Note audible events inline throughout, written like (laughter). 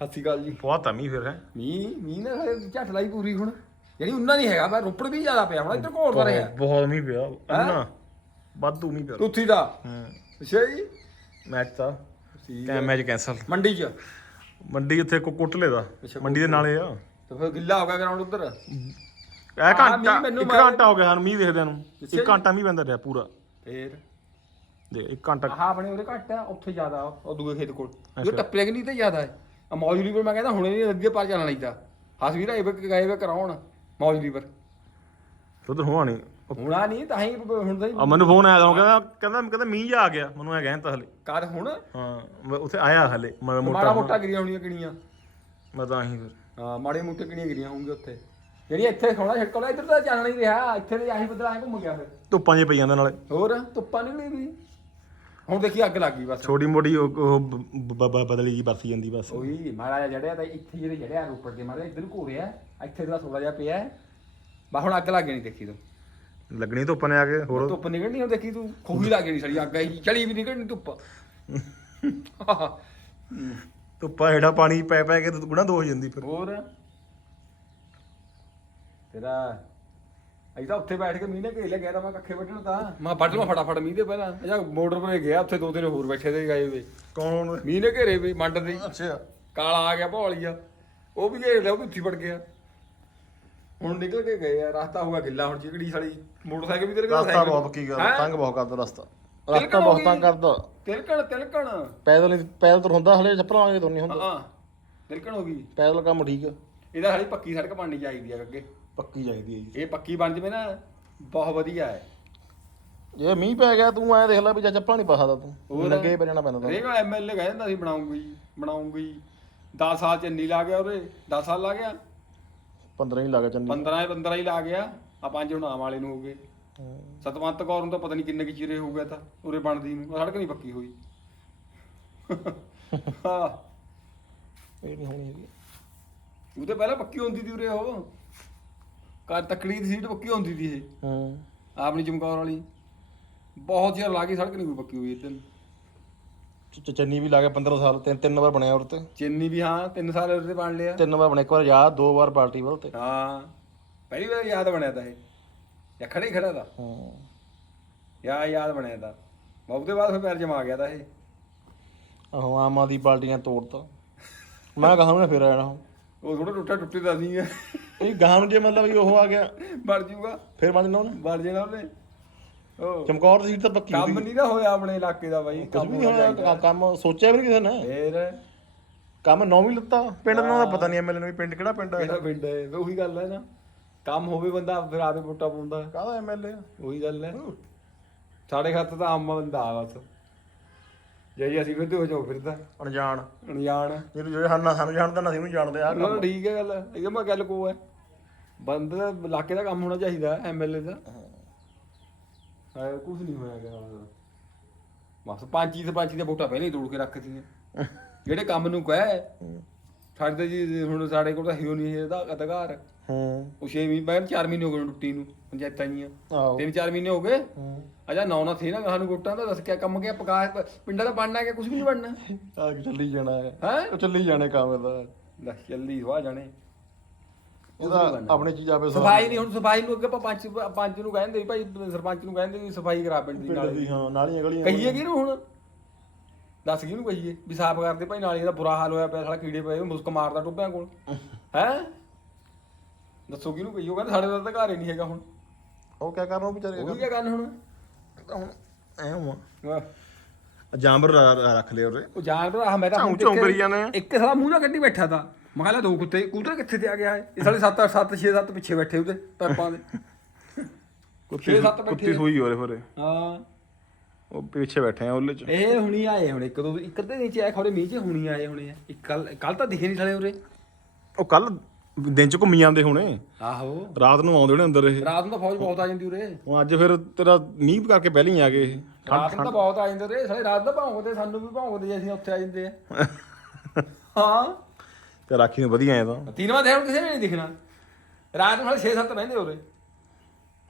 ਸਤਿ ਸ਼੍ਰੀ ਅਕਾਲ ਜੀ। ਬਹੁਤ ਮੀਂਹ ਫਿਰ ਹੈ। ਮੀਂਹ ਮੀਂਹ ਨੇ ਝੱਟ ਲਾਈ ਪੂਰੀ ਹੁਣ। ਜਿਹੜੀ ਉਹਨਾਂ ਨਹੀਂ ਹੈਗਾ ਮੈਂ ਰੋਪੜ ਵੀ ਜ਼ਿਆਦਾ ਪਿਆ ਹੁਣ ਇੱਧਰ ਘੋੜਦਾ ਰਿਹਾ। ਬਹੁਤ ਮੀਂਹ ਪਿਆ ਅੰਨਾ ਵਾਧੂ ਮੀਂਹ ਪਿਆ। ਤੁੱਥੀ ਦਾ? ਹਾਂ। ਅੱਛਾ ਜੀ। ਮੈਚ ਤਾਂ ਕੈ ਮੈਚ ਕੈਂਸਲ। ਮੰਡੀ 'ਚ? ਮੰਡੀ ਉੱਥੇ ਕੋ ਕੁੱਟਲੇ ਦਾ ਮੰਡੀ ਦੇ ਨਾਲੇ ਆ। ਤੇ ਫਿਰ ਗਿੱਲਾ ਹੋ ਗਿਆ ਗਰਾਊਂਡ ਉੱਧਰ? ਹਾਂ, ਘੰਟਾ ਇੱਕ ਘੰਟਾ ਹੋ ਗਿਆ ਸਾਨੂੰ ਮੀਂਹ ਦੇਖਦਿਆਂ ਨੂੰ। ਇੱਕ। ਘੰਟਾ ਮੀਂਹ ਪੈਂਦਾ ਰਿਹਾ ਪੂਰਾ। ਫੇਰ? ਦੇ ਇੱਕ ਘੰਟਾ ਆਹ ਆਪਣੇ ਉਹਦੇ ਘੱਟ ਆ ਉੱਥੇ ਜ਼ਿਆਦਾ ਉਹ ਦੂਏ ਖੇਤ ਕੋਲ। ਉਹ। ਟੱਪਰੇ ਕਿ ਨਹੀਂ ਤੇ ਜ਼ਿਆਦਾ ਹੈ? ਆ ਪਰ ਮੈਂ ਕਹਿੰਦਾ ਹੁਣੇ ਨਹੀਂ ਅੱਗੇ ਪਾਰ ਚੱਲਣਾ ਚਾਹੀਦਾ ਹਸਵੀਰ ਆਏ ਵੇ ਗਏ ਵੇ ਕਰਾਉਣ ਮੌਜੂਦੀ ਪਰ ਉਧਰ ਹੋਣਾ ਨਹੀਂ ਹੁਣਾ ਨਹੀਂ ਤਾਂ ਹੀ ਹੁਣ ਤਾਂ ਆ ਮੈਨੂੰ ਫੋਨ ਆਇਆ ਤਾਂ ਉਹ ਕਹਿੰਦਾ ਕਹਿੰਦਾ ਕਹਿੰਦਾ ਮੀਂਹ ਜਾ ਆ ਗਿਆ। ਮੈਨੂੰ ਐ ਕਹਿੰਦਾ ਹਲੇ। ਕਰ ਹੁਣ। ਹਾਂ ਮੈਂ ਉੱਥੇ ਆਇਆ ਹਲੇ ਮੈਂ ਮਾੜਾ ਮੋਟਾ ਮੋਟਾ। ਗਿਰੀਆਂ ਹੋਣੀਆਂ ਕਿਣੀਆਂ। ਮੈਂ ਤਾਂ ਆਹੀ ਫਿਰ। ਹਾਂ ਮਾੜੇ ਮੋਟੇ ਕਿਣੀਆਂ ਗਿਰੀਆਂ ਹੋਣਗੀਆਂ ਉੱਥੇ। ਜਿਹੜੀ ਇੱਥੇ ਸੋਣਾ ਛਿੜਕਾ ਇੱਧਰ ਤਾਂ ਚੱਲਣਾ ਹੀ ਰਿਹਾ। ਇੱਥੇ ਤੇ ਆਹੀ ਬਦਲਾ ਘੁੰਮ ਗਿਆ ਫਿਰ। ਧੁੱਪਾਂ 'ਚ ਪਈ ਜਾਂਦਾ ਨਾਲੇ। ਹੋਰ ਧੁੱਪਾਂ ਨਿਕਲੀ ਵੀ। ਹੁਣ ਦੇਖੀ ਅੱਗ ਲੱਗ ਗਈ ਬਸ। ਛੋਟੀ ਮੋਟੀ ਉਹ ਉਹ ਬ- ਬ- ਬ- ਬਦਲੀ ਜੀ ਬਰਸੀ ਜਾਂਦੀ ਬਸ। ਉਹੀ ਜਿਹਾ ਜੜਿਆ ਤਾਂ ਇੱਥੇ ਜਿਹੜੇ ਜੜਿਆ ਰੋਪੜ ਦੇ ਮਾਰੇ ਇੱਧਰ ਘੋਰਿਆ ਇੱਥੇ ਦਾ ਥੋੜਾ ਜਿਹਾ ਪਿਆ। ਬਾ ਹੁਣ ਅੱਗ ਲੱਗ ਗਈ ਦੇਖੀ ਤੂੰ। ਲੱਗਣੀ ਧੁੱਪ ਨੇ ਆ ਕੇ ਹੋਰ? ਧੁੱਪ ਨਿਕਲਣੀ ਹੁਣ ਦੇਖੀ ਤੂੰ ਖੋਹੀ ਲੱਗ ਗਈ ਸੜੀ ਅੱਗ ਆਈ ਚੜੀ ਵੀ ਨਿਕਲਣੀ ਧੁੱਪ। ਧੁੱਪਾ ਹੇਠਾਂ ਪਾਣੀ ਪੈ ਪੈ ਕੇ ਗੁਣਾ ਦੋ ਹੋ ਜਾਂਦੀ ਫਿਰ। ਹੋਰ? ਤੇਰਾ ਅਸੀਂ ਤਾਂ ਉੱਥੇ ਬੈਠ ਕੇ ਮੀਂਹ ਨੇ ਘੇਰ ਲਿਆ ਗਿਆ ਤਾਂ ਮੈਂ ਕੱਖੇ ਵੱਢਣ ਤਾਂ। ਮੈਂ ਵੱਢ ਲਵਾਂ ਫਟਾਫਟ ਮੀਂਹ ਦੇ ਪਹਿਲਾਂ। ਜਾਂ ਮੋਟਰ 'ਤੇ ਗਿਆ ਉੱਥੇ ਦੋ ਤਿੰਨ ਹੋਰ ਬੈਠੇ ਤੇ ਗਏ ਵੇ ਕੌਣ ਮੀਂਹ ਨੇ ਘੇਰੇ ਵੀ ਮੰਡ ਦੇ। ਅੱਛਾ। ਕਾਲਾ ਆ ਗਿਆ ਭੌਲੀਆ ਉਹ ਵੀ ਘੇਰ ਲਿਆ ਉਹ ਵੀ ਉੱਥੀ ਵੜ ਗਿਆ। ਹੁਣ ਨਿਕਲ ਕੇ ਗਏ ਆ ਰਸਤਾ ਹੋਗਾ ਗਿੱਲਾ ਹੁਣ ਚਿਕੜੀ ਸਾਲੀ ਮੋਟਰਸਾਈਕਲ ਵੀ ਤੇਰੇ ਕੋਲ ਰਸਤਾ ਬਹੁਤ ਕੀ ਗੱਲ ਹੈਂ? ਤੰਗ ਬਹੁਤ ਕਰਦਾ ਰਸਤਾ। ਤਿਲਕਣ ਰਸਤਾ ਹੋ ਬਹੁਤ ਗਈ। ਤੰਗ ਕਰਦਾ। ਤਿਲਕਣ ਤਿਲਕਣ। ਪੈਦਲ ਨਹੀਂ ਪੈਦਲ ਤਾਂ ਹੁੰਦਾ ਹਲੇ ਚੱਪਲਾਂ ਵਾਂਗੇ ਤੋਂ ਨਹੀਂ ਹੁੰਦਾ। ਹਾਂ। ਤਿਲਕਣ ਹੋ ਗਈ। ਪੈਦਲ ਕੰਮ ਠੀਕ ਆ। ਇਹਦਾ ਹਾਲੀ ਪੱਕੀ ਸੜਕ ਬਣਨੀ ਚਾਹੀਦੀ ਆ ਅੱਗੇ। ਪੱਕੀ ਚਾਹੀਦੀ ਹੈ ਜੀ। ਇਹ ਪੱਕੀ ਬਣ ਜਵੇ ਨਾ ਬਹੁਤ ਵਧੀਆ ਹੈ। ਜੇ ਮੀਂਹ ਪੈ ਗਿਆ ਤੂੰ ਐ ਦੇਖ ਲੈ ਵੀ ਜਾਂ ਚੱਪਲਾਂ ਨਹੀਂ ਪਾ ਸਕਦਾ ਤੂੰ ਲੱਗੇ ਪੈ ਜਾਣਾ ਪੈਂਦਾ ਤਾਂ ਰੇਗਾ ਐਮਐਲਏ ਕਹਿ ਦਿੰਦਾ ਸੀ ਬਣਾਉਂਗੀ ਬਣਾਉਂਗੀ। 10 ਸਾਲ ਚ ਇੰਨੀ ਲਾ ਗਿਆ ਉਹਦੇ 10 ਸਾਲ ਲਾ ਗਿਆ? 15 ਹੀ ਲੱਗਾ ਚੰਨੀ। 15 15 ਹੀ ਲਾ ਗਿਆ। ਆ ਪੰਜ ਹੁਣ ਆਮ ਵਾਲੇ ਨੂੰ ਹੋ ਗਏ। ਸਤਵੰਤ ਕੌਰ ਨੂੰ ਤਾਂ ਪਤਾ ਨਹੀਂ ਕਿੰਨੇ ਕਿ ਚਿਰੇ ਹੋ ਗਿਆ ਤਾਂ ਉਰੇ ਬਣਦੀ ਨੂੰ। ਸੜਕ ਨਹੀਂ ਪੱਕੀ ਹੋਈ। (laughs) ਹਾਂ। ਇਹ ਨਹੀਂ ਹੋਣੀ ਹੈਗੀ। ਉਹ ਤੇ ਪਹਿਲਾਂ ਪੱਕੀ ਹੁੰਦੀ ਸੀ ਉਰੇ ਉਹ। ਕਾਰ ਤਕੜੀ ਦੀ ਸੀਟ ਪੱਕੀ ਹੁੰਦੀ ਸੀ ਇਹ। ਹੂੰ। ਆਪਣੀ ਚਮਕੌਰ ਵਾਲੀ। ਬਹੁਤ ਚਿਰ ਲਾ ਕੇ ਸੜਕ ਨਹੀਂ ਕੋਈ ਪੱਕੀ ਹੋਈ ਇੱਧਰ। ਚ- ਚ- ਚੰਨੀ ਵੀ ਲਾ ਗਿਆ 15 ਸਾਲ ਤਿੰਨ ਤਿੰਨ ਵਾਰ ਬਣਿਆ ਔਰ ਤੇ। ਚਿੰਨੀ ਵੀ ਹਾਂ 3 ਸਾਲ ਉਹਦੇ ਬਣ ਲਿਆ। ਤਿੰਨ ਵਾਰ ਬਣਿਆ ਇੱਕ ਵਾਰ ਯਾਦ ਦੋ ਵਾਰ ਪਾਰਟੀ ਵੱਲ ਤੇ। ਹਾਂ ਪਹਿਲੀ ਵਾਰ ਯਾਦ ਬਣਿਆ ਤਾਂ ਇਹ। ਜਾਂ ਖੜੇ ਹੀ ਖੜਾ ਤਾਂ। ਹੂੰ। ਯਾ ਯਾਦ ਬਣਿਆ ਤਾਂ। ਬਹੁਤੇ ਬਾਅਦ ਫਿਰ ਪੈਰ ਜਮਾ ਗਿਆ ਤਾਂ ਇਹ। ਆਹੋ ਆਮ ਆਦੀ ਪਾਰਟੀਆਂ ਤੋੜਤਾ। ਮੈਂ ਕਹਾਂ ਨਾ ਫਿਰ ਆਣਾ ਉਹ ਥੋੜਾ ਟੁੱਟਾ ਟੁੱਟੇ ਦਾ ਨਹੀਂ ਇਹ ਗਾਂ ਨੂੰ ਜੇ ਮਤਲਬ ਵੀ ਉਹ ਆ ਗਿਆ ਬਣ ਜੂਗਾ। ਫਿਰ ਬਣ ਜਣਾ ਉਹਨੇ। ਬਣ ਜਾਣਾ ਉਹਨੇ। ਉਹ ਚਮਕੌਰ ਦੀ ਸੀਟ ਤਾਂ ਪੱਕੀ ਕੰਮ ਨਹੀਂ ਨਾ ਹੋਇਆ ਆਪਣੇ ਇਲਾਕੇ ਦਾ ਬਾਈ ਕੁਝ ਵੀ ਨਹੀਂ ਹੋਇਆ ਕੰਮ ਸੋਚਿਆ ਵੀ ਨਹੀਂ ਕਿਸੇ ਨੇ। ਫੇਰ ਕੰਮ ਨੌ ਵੀ ਲੱਤਾ। ਪਿੰਡ ਦਾ ਪਤਾ ਨਹੀਂ ਐਮਐਲਏ ਨੂੰ ਵੀ ਪਿੰਡ ਕਿਹੜਾ ਪਿੰਡ ਹੈ? ਕਿਹੜਾ ਪਿੰਡ ਹੈ? ਉਹੀ ਗੱਲ ਹੈ ਨਾ। ਕੰਮ ਹੋਵੇ ਬੰਦਾ ਫਿਰ ਆਪੇ ਵੋਟਾਂ ਪਾਉਂਦਾ। ਕਾਹਦਾ ਐਮਐਲਏ ਉਹੀ ਗੱਲ ਹੈ। ਸਾਡੇ ਖਾਤੇ ਤਾਂ ਆਮ ਬੰਦਾ ਆ ਬਸ। ਜੇ ਜੀ ਅਸੀਂ ਫਿਰਦੇ ਹੋ ਜਾਓ ਫਿਰਦਾ ਅਣਜਾਣ। ਅਣਜਾਣ। ਜਿਹਨੂੰ ਜਿਹੜੇ ਸਾਨੂੰ ਸਾਨੂੰ ਜਾਣਦਾ ਨਾ ਅਸੀਂ ਨੂੰ ਜਾਣਦੇ ਆ ਨਾ ਨਾ ਠੀਕ ਹੈ ਗੱਲ। ਇਹ ਮੈਂ ਗੱਲ ਕੋ ਹੈ। ਬੰਦੇ ਦਾ ਇਲਾਕੇ ਦਾ ਕੰਮ ਹੋਣਾ ਚਾਹੀਦਾ ਐਮਐਲਏ ਦਾ। ਹਾਂ। ਕੁਝ ਨਹੀਂ ਹੋਇਆ ਗਿਆ ਬਸ ਪੰਚੀ ਤੇ ਪੰਚੀ ਦੇ ਵੋਟਾਂ ਪਹਿਲਾਂ ਹੀ ਤੋੜ ਕੇ ਰੱਖਤੀਆਂ। ਜਿਹੜੇ ਕੰਮ ਨੂੰ ਕਹੇ ਸਾਡੇ ਜੀ ਹੁਣ ਸਾਡੇ ਕੋਲ ਤਾਂ ਹੀਰੋ ਨਹੀਂ ਇਹਦਾ ਅਧਿਕਾਰ। ਹੂੰ। ਉਹ 6 ਮਹੀਨੇ ਬਾਅਦ 4 ਮਹੀਨੇ ਹੋ ਗਏ ਉਹਨੂੰ ਟੁੱਟੀ ਨੂੰ ਪੰਚਾਇਤਾਂ ਜੀਆਂ ਆਹੋ। ਤਿੰਨ ਚਾਰ ਮਹੀਨੇ ਹੋ ਗਏ। ਹੂੰ। ਅਜਾ ਨੌ ਨਾ ਥੇ ਨਾ ਸਾਨੂੰ ਵੋਟਾਂ ਦਾ ਦੱਸ ਕਿਆ ਕੰਮ ਕਿਆ ਪਕਾ ਪਿੰਡਾਂ ਦਾ ਬਣਨਾ ਕਿ ਕੁਝ ਵੀ ਨਹੀਂ ਬਣਨਾ। ਆ ਚੱਲੀ ਜਾਣਾ ਹੈ। ਹੈ? ਉਹ ਚੱਲੀ ਜਾਣੇ ਕੰਮ ਇਹਦਾ ਲੈ ਜਲਦੀ ਵਾਹ ਜਾਣੇ। ਇਹਦਾ ਆਪਣੀ ਚੀਜ਼ ਆਪੇ ਸਫ਼ਾਈ ਨਹੀਂ ਹੁਣ ਸਫ਼ਾਈ ਨੂੰ ਅੱਗੇ ਆਪਾਂ ਪੰਚ ਪੰਚ ਨੂੰ ਕਹਿੰਦੇ ਵੀ ਭਾਈ ਸਰਪੰਚ ਨੂੰ ਕਹਿੰਦੇ ਵੀ ਸਫ਼ਾਈ ਕਰਾ ਪਿੰਡ ਦੀ ਨਾਲੇ। ਦੀ ਹਾਂ ਨਾਲੀਆਂ ਗਲੀਆਂ ਕਹੀਏ ਕਿਹਨੂੰ ਹੁਣ? ਦੱਸ ਕਿਹਨੂੰ ਕਹੀਏ? ਵੀ ਸਾਫ਼ ਕਰਦੇ ਭਾਈ ਨਾਲੀ ਦਾ ਬੁਰਾ ਹਾਲ ਹੋਇਆ ਪਿਆ ਸਾਲਾ ਕੀੜੇ ਪਏ ਮੁਸਕ ਮਾਰਦਾ ਟੁੱਬਿਆਂ ਕੋਲ। (laughs) ਹੈ? ਦੱਸੋ ਕਿਹਨੂੰ ਉਹ ਕਹਿੰਦੇ ਸਾਡੇ ਦਾ ਤਾਂ ਘਰ ਹੀ ਨਹੀਂ ਹੈਗਾ ਹੁਣ। ਉਹ ਕਿਆ ਕਰਨਾ ਉਹ ਵਿਚਾਰੇ ਉਹ ਕੀ ਗੱਲ ਹੁਣ? ਤਾਂ ਹੁਣ ਐ ਹੁਆ ਵਾਹ। ਜਾਮਰ ਰ- ਰੱਖ ਲਿਆ ਉਰੇ। ਉਹ ਜਾਨਵਰ ਆ ਮੈਂ ਤਾਂ ਝਾਊਂ ਦੇਖਿਆ- ਕਰੀ ਜਾਂਦੇ ਆ। ਇੱਕ ਸਾਲਾ ਮੂੰਹ ਨਾਲ ਕੱਢੀ ਬੈਠਾ ਤਾਂ। ਮੈਂ ਕਿਹਾ ਲੈ ਦੋ ਕੁੱਤੇ ਕੂਤਰ ਕਿੱਥੇ ਤੇ ਆ ਗਿਆ ਇਹ? ਇਹ ਸਾਲੇ 7 7 6 7 ਪਿੱਛੇ ਬੈਠੇ ਉਹਦੇ ਪੈਪਾਂ ਦੇ। ਕੁੱਤੀ ਛੇ ਸੱਤ ਬੈਠੇ ਕੁੱਤੀ ਸੂਈ ਹੋਰੇ ਹੋਰੇ। ਹਾਂ। ਉਹ ਪਿੱਛੇ ਬੈਠੇ ਆ ਉਹਲੇ ਚ। ਇਹ ਹੁਣੀ ਆਏ ਹੁਣ ਇੱਕ ਦੋ ਇੱਕ ਅੱਧੇ ਨੀਚੇ ਆਏ ਖੋਰੇ ਮੀਂਹ ਚ ਹੁਣੀ ਆਏ ਹੋਣੇ ਆ। ਇੱਕ ਕੱਲ ਕੱਲ ਤਾਂ ਦਿਖੇ ਨਹੀਂ ਸਾਲੇ ਉਰੇ। ਉਹ ਕੱਲ ਦਿਨ ਚ ਘੁੰਮੀ ਜਾਂਦੇ ਹੋਣੇ। ਆਹੋ। ਰਾਤ ਨੂੰ ਆਉਂਦੇ ਹੋਣੇ ਅੰਦਰ ਇਹ। ਰਾਤ ਨੂੰ ਤਾਂ ਫੌਜ ਬਹੁਤ ਆ ਜਾਂਦੀ ਉਰੇ। ਹੁਣ ਅੱਜ ਫਿਰ ਤੇਰਾ ਮੀਂਹ ਕਰਕੇ ਪਹਿਲਾਂ ਹੀ ਆ ਗਏ ਰਾਤ ਨੂੰ ਤਾਂ ਬਹੁਤ ਆ ਜਾਂਦੇ ਉਰੇ। ਸਾਲੇ ਰਾਤ ਦਾ ਭੌਂਕਦੇ ਸਾਨੂੰ ਵੀ ਭੌਂਕਦੇ ਅਸੀਂ ਉੱਥੇ ਆ ਜਾਂਦੇ ਆ। ਹਾਂ। ਤੇ ਰਾਖੀ ਨੂੰ ਵਧੀਆ ਐ ਤਾਂ। ਤਿੰਨ ਵਾਰ ਹੁਣ ਕਿਸੇ ਨੇ ਨਹੀਂ ਦਿਖਣਾ। ਰਾਤ ਨੂੰ ਸਾਲੇ 6-7 ਬਹਿੰਦੇ ਉਰੇ।